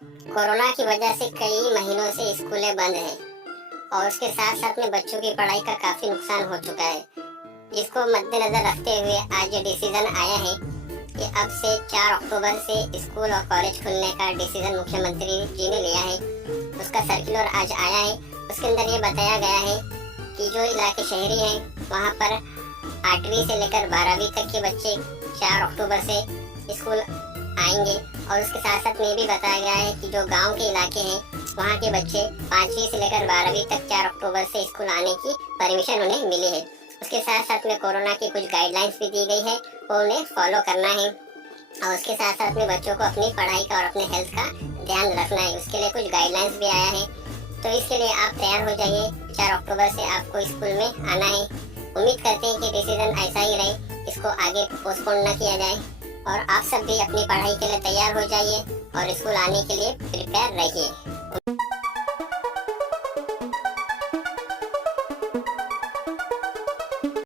Corona की वजह से कई महीनों से स्कूलें बंद हैं और उसके साथ साथ में बच्चों की पढ़ाई का काफी नुकसान हो चुका है, जिसको मद्देनजर रखते हुए आज ये डिसीजन आया है कि अब से 4 अक्टूबर से स्कूल और कॉलेज खुलने का डिसीजन मुख्यमंत्री जी ने लिया है। उसका सर्कुलर आज आया है। उसके अंदर ये बताया गया है कि जो इलाके शहरी हैं वहाँ पर 8वीं से लेकर 12वीं तक के बच्चे 4 अक्टूबर से स्कूल आएंगे और उसके साथ साथ में भी बताया गया है कि जो गांव के इलाके हैं वहाँ के बच्चे 5वीं से लेकर 12वीं तक 4 अक्टूबर से स्कूल आने की परमिशन उन्हें मिली है। उसके साथ साथ में कोरोना की कुछ गाइडलाइंस भी दी गई है, वो उन्हें फॉलो करना है और उसके साथ साथ में बच्चों को अपनी पढ़ाई का और अपने हेल्थ का ध्यान रखना है। उसके लिए कुछ गाइडलाइंस भी आया है, तो इसके लिए आप तैयार हो जाइए। 4 अक्टूबर से आपको स्कूल में आना है। उम्मीद करते हैं कि डिसीजन ऐसा ही रहे, इसको आगे पोस्टपोन न किया जाए और आप सब भी अपनी पढ़ाई के लिए तैयार हो जाइए और स्कूल आने के लिए प्रिपेयर रहिए।